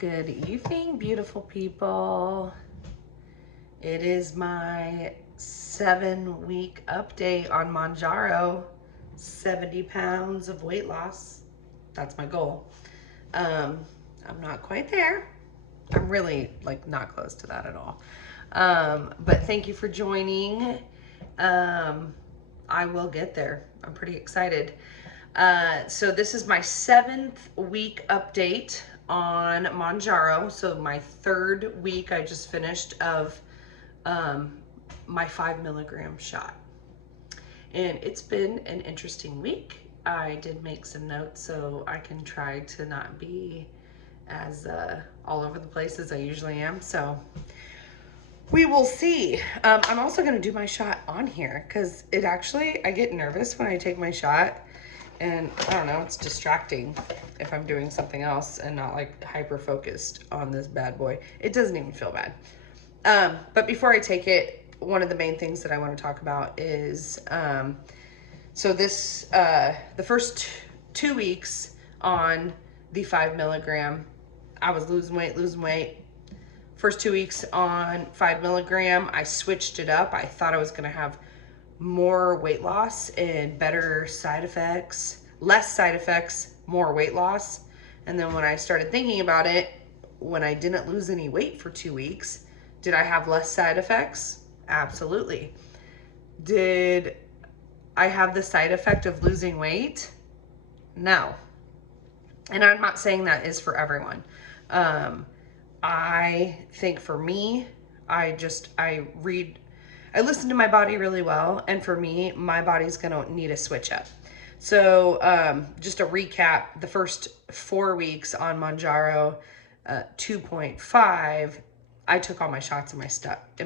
Good evening, beautiful people. It is my 7-week update on Mounjaro. 70 pounds of weight loss. That's my goal. I'm not quite there. I'm really not close to that at all. But thank you for joining. I will get there. I'm pretty excited. So this is my 7th week update on Mounjaro. So my 3rd week I just finished of my 5 milligram shot. And it's been an interesting week. I did make some notes so I can try to not be as all over the place as I usually am. So we will see. I'm also going to do my shot on here because I get nervous when I take my shot. And I don't know, it's distracting if I'm doing something else and not like hyper focused on this bad boy. It doesn't even feel bad. But before I take it, one of the main things that I want to talk about is, so this, the first 2 weeks on the 5 milligram, I was losing weight. First 2 weeks on 5 milligram, I switched it up. I thought I was going to have more weight loss and better side effects, less side effects, more weight loss. And then when I started thinking about it, when I didn't lose any weight for 2 weeks, did I have less side effects? Absolutely. Did I have the side effect of losing weight? No. And I'm not saying that is for everyone. I think for me, I listen to my body really well, and for me, my body's gonna need a switch up. So just a recap, the first 4 weeks on Mounjaro, 2.5, I took all my shots in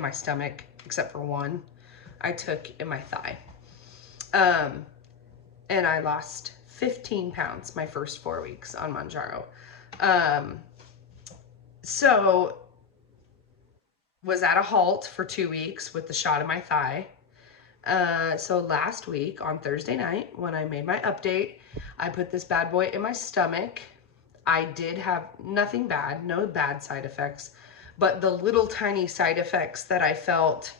my stomach, except for one I took in my thigh. And I lost 15 pounds my first 4 weeks on Mounjaro. So was at a halt for 2 weeks with the shot in my thigh. So last week on Thursday night, when I made my update, I put this bad boy in my stomach. I did have nothing bad, no bad side effects, but the little tiny side effects that I felt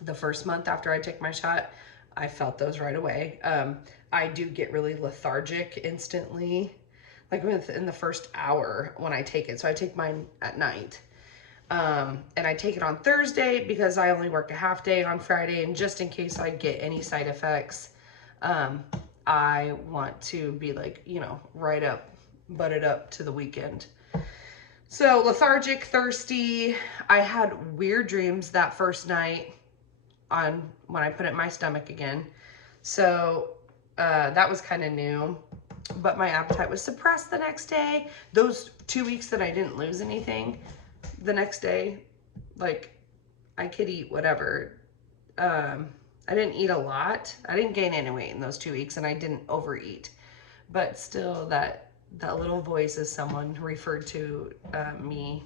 the first month after I took my shot, I felt those right away. I do get really lethargic instantly, like within the first hour when I take it. So I take mine at night. And I take it on Thursday because I only work a half day on Friday, and just in case I get any side effects, I want to be right up, butted up to the weekend. So lethargic, thirsty. I had weird dreams that first night when I put it in my stomach again. So that was kind of new, but my appetite was suppressed the next day. Those 2 weeks that I didn't lose anything, the next day, I could eat whatever. I didn't eat a lot. I didn't gain any weight in those 2 weeks, and I didn't overeat. But still, that little voice, as someone referred to me,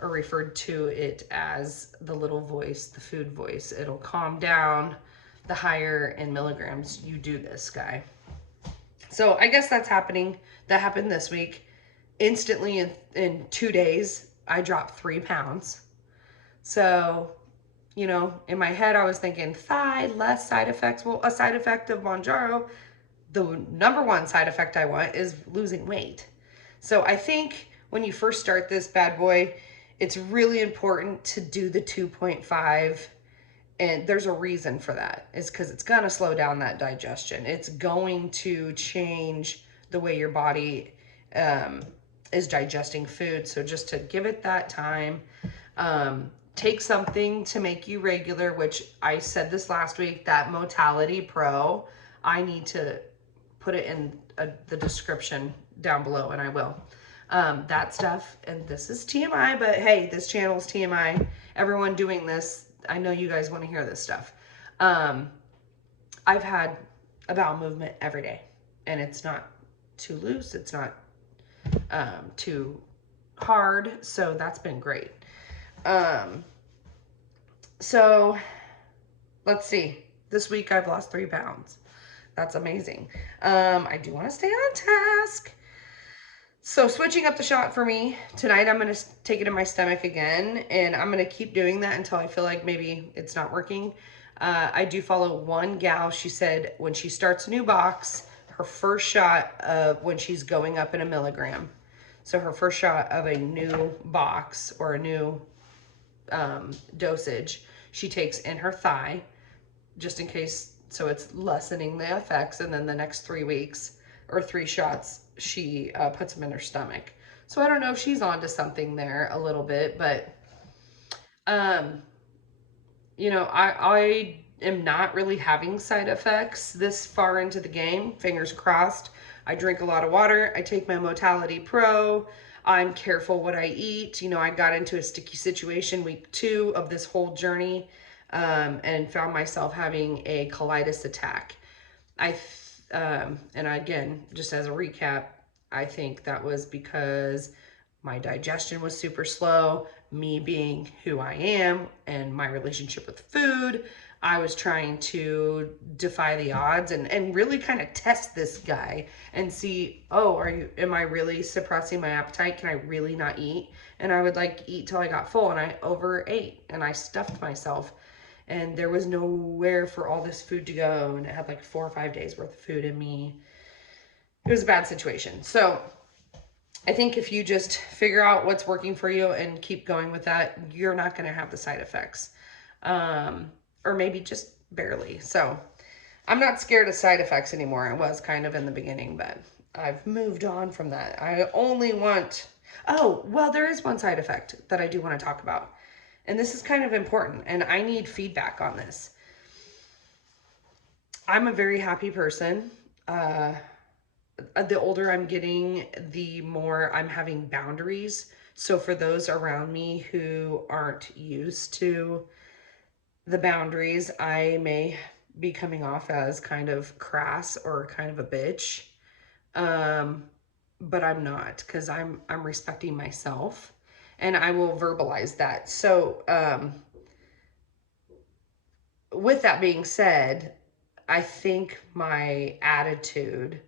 or referred to it as the little voice, the food voice. It'll calm down the higher in milligrams you do this, guy. So I guess that's happening. That happened this week. Instantly in 2 days, I dropped 3 pounds. So, in my head, I was thinking thigh, less side effects. Well, a side effect of Mounjaro, the number one side effect I want is losing weight. So I think when you first start this bad boy, it's really important to do the 2.5. And there's a reason for that. It's because it's going to slow down that digestion. It's going to change the way your body is digesting food. So just to give it that time, take something to make you regular, which I said this last week, that Motility PRO. I need to put it in the description down below, and I will. That stuff, and this is TMI, but hey, this channel is TMI. Everyone doing this, I know you guys want to hear this stuff. I've had a bowel movement every day, and it's not too loose. It's not too hard. So that's been great. So let's see. This week I've lost 3 pounds. That's amazing. I do want to stay on task. So switching up the shot for me, tonight I'm going to take it in my stomach again, and I'm going to keep doing that until I feel like maybe it's not working. I do follow one gal. She said when she starts a new box, her first shot of when she's going up in a milligram. So her first shot of a new box or a new dosage, she takes in her thigh, just in case, so it's lessening the effects. And then the next 3 weeks or 3 shots, she puts them in her stomach. So I don't know if she's onto something there a little bit, but um, you know, I am not really having side effects this far into the game. Fingers crossed. I drink a lot of water. I take my Motility PRO. I'm careful what I eat. You know, I got into a sticky situation week 2 of this whole journey, and found myself having a colitis attack. And again, just as a recap, I think that was because my digestion was super slow, me being who I am and my relationship with food. I was trying to defy the odds and really kind of test this guy and see, oh, am I really suppressing my appetite? Can I really not eat? And I would like eat till I got full, and I overate and I stuffed myself, and there was nowhere for all this food to go, and it had like 4 or 5 days worth of food in me. It was a bad situation. So I think if you just figure out what's working for you and keep going with that, you're not going to have the side effects, or maybe just barely. So I'm not scared of side effects anymore. I was kind of in the beginning, but I've moved on from that. I only want, oh, well, there is one side effect that I do want to talk about. And this is kind of important, and I need feedback on this. I'm a very happy person. The older I'm getting, the more I'm having boundaries. So for those around me who aren't used to the boundaries, I may be coming off as kind of crass or kind of a bitch. But I'm not, because I'm respecting myself, and I will verbalize that. So with that being said, I think my attitude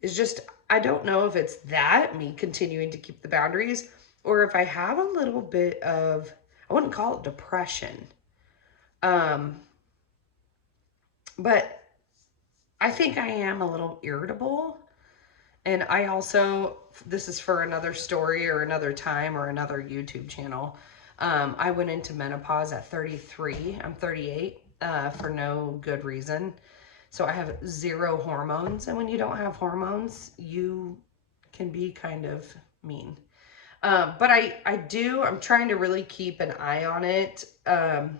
is just, I don't know if it's that, me continuing to keep the boundaries, or if I have a little bit of, I wouldn't call it depression. But I think I am a little irritable. And I also, this is for another story or another time or another YouTube channel. I went into menopause at 33. I'm 38 for no good reason. So I have 0 hormones. And when you don't have hormones, you can be kind of mean. But I'm trying to really keep an eye on it. I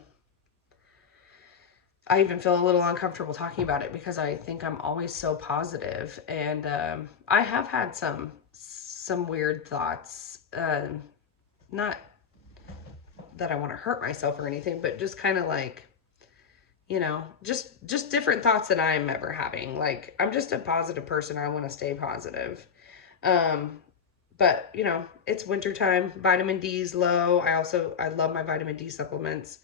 even feel a little uncomfortable talking about it because I think I'm always so positive. And I have had some weird thoughts. Not that I want to hurt myself or anything, but just kind of like, you know, just different thoughts that I'm ever having. Like, I'm just a positive person. I want to stay positive. But you know, it's wintertime. Vitamin D's low. I love my vitamin D supplements.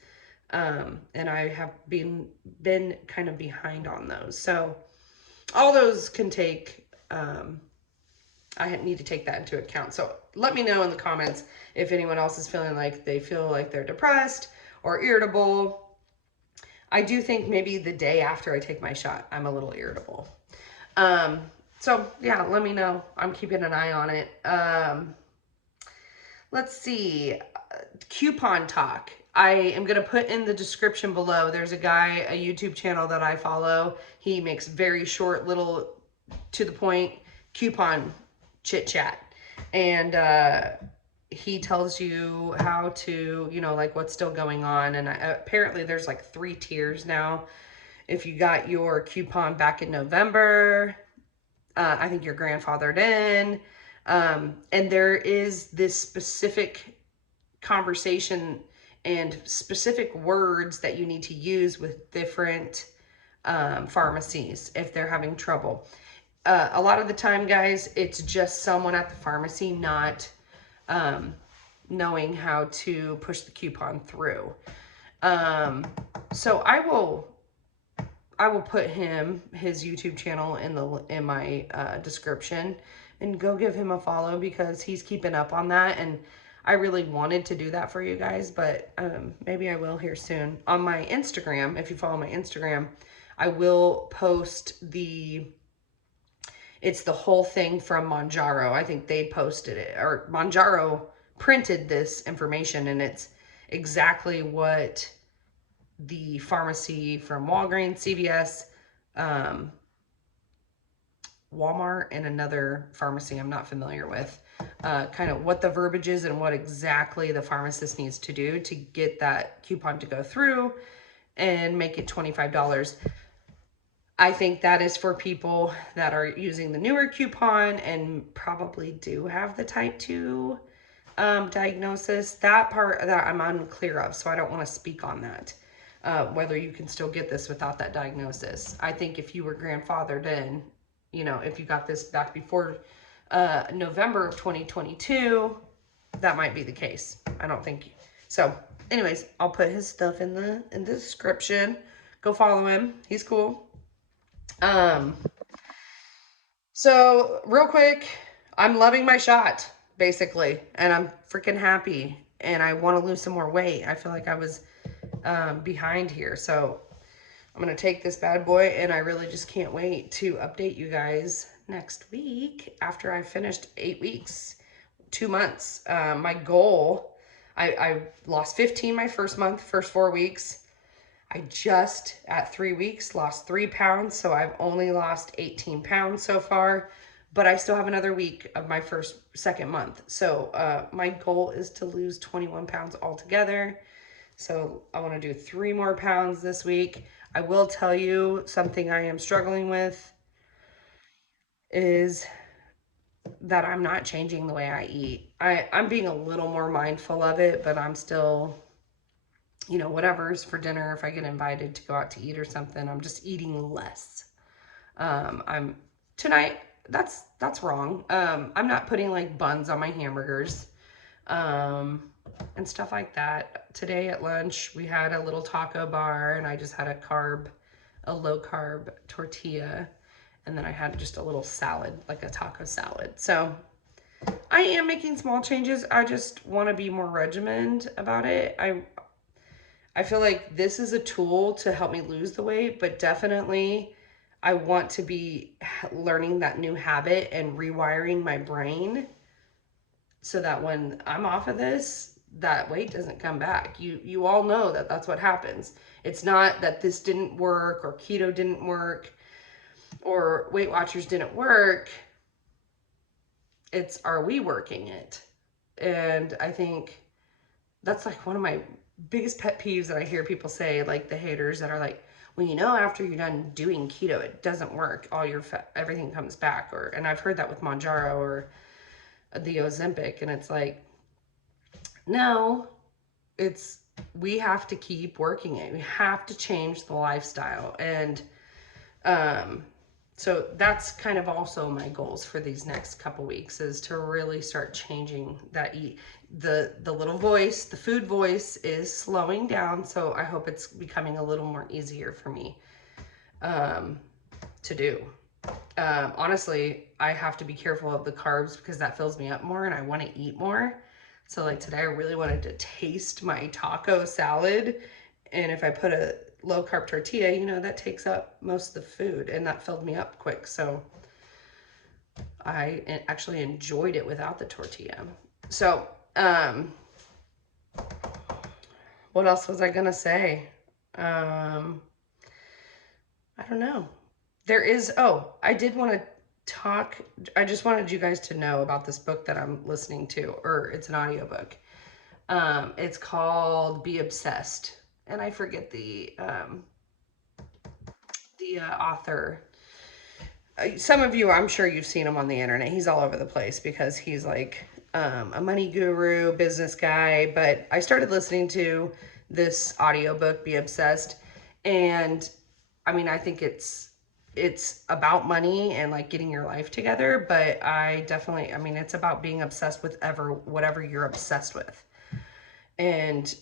And I have been kind of behind on those. So all those can take, I need to take that into account. So let me know in the comments if anyone else is feeling like they feel like they're depressed or irritable. I do think maybe the day after I take my shot, I'm a little irritable. So yeah, let me know. I'm keeping an eye on it. Let's see, coupon talk. I am going to put in the description below. There's a guy, a YouTube channel that I follow. He makes very short, little, to the point coupon chit chat. And he tells you how to, you know, like what's still going on. And apparently there's like 3 tiers now. If you got your coupon back in November, I think you're grandfathered in. And there is this specific conversation and specific words that you need to use with different pharmacies if they're having trouble. A lot of the time, guys, it's just someone at the pharmacy not knowing how to push the coupon through. So I will put his YouTube channel in my description. and go give him a follow because he's keeping up on that. And I really wanted to do that for you guys, but maybe I will here soon. On my Instagram, if you follow my Instagram, I will post it's the whole thing from Mounjaro. I think they posted it, or Mounjaro printed this information, and it's exactly what the pharmacy from Walgreens, CVS, Walmart, and another pharmacy I'm not familiar with, kind of what the verbiage is and what exactly the pharmacist needs to do to get that coupon to go through and make it $25. I think that is for people that are using the newer coupon and probably do have the type 2 diagnosis. That part that I'm unclear of, so I don't want to speak on that. Whether you can still get this without that diagnosis. I think if you were grandfathered in, you know, if you got this back before November of 2022, that might be the case. I don't think so. Anyways, I'll put his stuff in the description. Go follow him. He's cool. So real quick, I'm loving my shot basically, and I'm freaking happy, and I want to lose some more weight. I feel like I was behind here, so I'm gonna take this bad boy, and I really just can't wait to update you guys next week after I finished 8 weeks, 2 months. My goal, I lost 15 my first month, first 4 weeks. I just, at 3 weeks, lost 3 pounds, so I've only lost 18 pounds so far, but I still have another week of my second month. So my goal is to lose 21 pounds altogether. So I want to do 3 more pounds this week. I will tell you something I am struggling with is that I'm not changing the way I eat. I'm being a little more mindful of it, but I'm still, you know, whatever's for dinner, if I get invited to go out to eat or something, I'm just eating less. Tonight, that's wrong. I'm not putting like buns on my hamburgers, and stuff like that. Today at lunch, we had a little taco bar, and I just had a low carb tortilla, and then I had just a little salad, like a taco salad. So I am making small changes. I just want to be more regimented about it. I feel like this is a tool to help me lose the weight, but definitely I want to be learning that new habit and rewiring my brain so that when I'm off of this, that weight doesn't come back. You all know that that's what happens. It's not that this didn't work or keto didn't work or Weight Watchers didn't work. It's, are we working it? And I think that's like one of my biggest pet peeves that I hear people say, like the haters that are like, well, you know, after you're done doing keto, it doesn't work. All your fat, everything comes back. And I've heard that with Mounjaro or the Ozempic, and it's like, no, we have to keep working it. We have to change the lifestyle. And so that's kind of also my goals for these next couple weeks, is to really start changing that the little voice, the food voice is slowing down. So I hope it's becoming a little more easier for me to do. Honestly, I have to be careful of the carbs because that fills me up more and I want to eat more. So like today, I really wanted to taste my taco salad. And if I put a low carb tortilla, you know, that takes up most of the food, and that filled me up quick. So I actually enjoyed it without the tortilla. So, what else was I gonna say? I don't know. I did want to talk. I just wanted you guys to know about this book that I'm listening to, or it's an audiobook. It's called Be Obsessed, and I forget the author. Some of you, I'm sure you've seen him on the internet. He's all over the place because he's like a money guru, business guy. But I started listening to this audiobook, Be Obsessed, and I mean, I think it's about money and like getting your life together, but I mean, it's about being obsessed with whatever you're obsessed with, and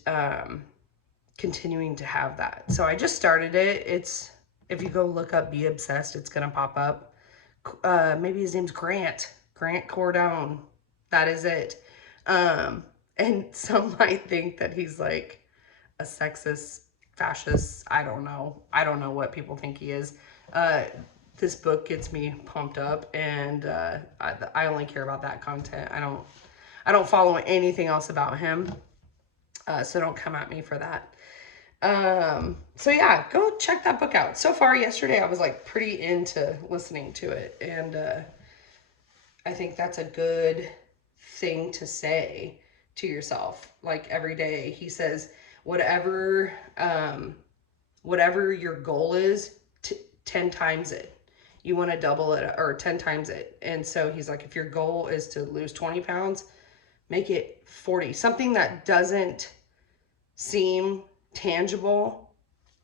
continuing to have that. So I just started it. If you go look up Be Obsessed, it's gonna pop up. Maybe his name's Grant Grant Cardone. That is it. And some might think that he's like a sexist, fascist. I don't know. I don't know what people think he is. This book gets me pumped up, and I only care about that content. I don't follow anything else about him. So don't come at me for that. So yeah, go check that book out. So far yesterday I was like pretty into listening to it, and I think that's a good thing to say to yourself. Like every day he says, whatever whatever your goal is, 10 times it. You want to double it or 10 times it. And so he's like, if your goal is to lose 20 pounds, make it 40. Something that doesn't seem tangible,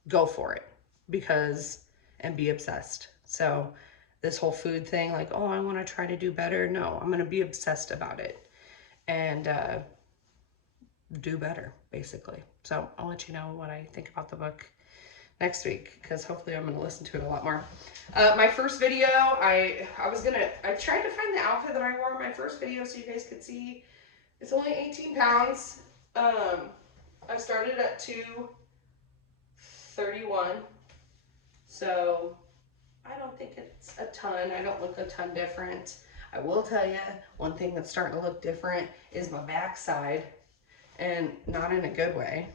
go for it, because, and be obsessed. So this whole food thing, like, oh, I want to try to do better. No, I'm going to be obsessed about it and do better, basically. So I'll let you know what I think about the book next week, because hopefully I'm going to listen to it a lot more. My first video, I tried to find the outfit that I wore in my first video so you guys could see. It's only 18 pounds. I started at 231, so I don't think it's a ton. I don't look a ton different. I will tell you, one thing that's starting to look different is my backside, and not in a good way.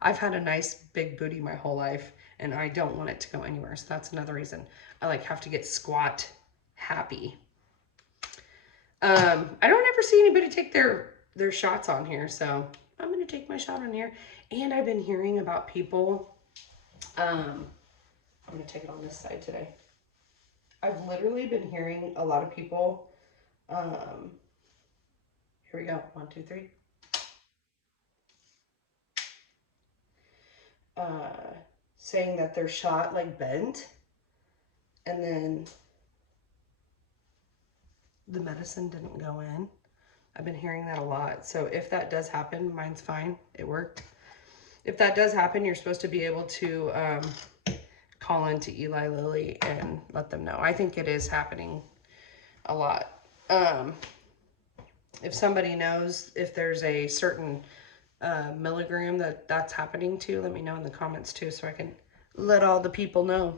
I've had a nice big booty my whole life, and I don't want it to go anywhere, so that's another reason I like have to get squat happy. I don't ever see anybody take their shots on here, so I'm gonna take my shot on here. And I've been hearing about people, I'm gonna take it on this side today. I've literally been hearing a lot of people, here we go, 1, 2, 3. Saying that their shot like bent, and then the medicine didn't go in. I've been hearing that a lot. So if that does happen, mine's fine. It worked. If that does happen, you're supposed to be able to call in to Eli Lilly and let them know. I think it is happening a lot. If somebody knows if there's a certain milligram that's happening to, let me know in the comments too, so I can let all the people know.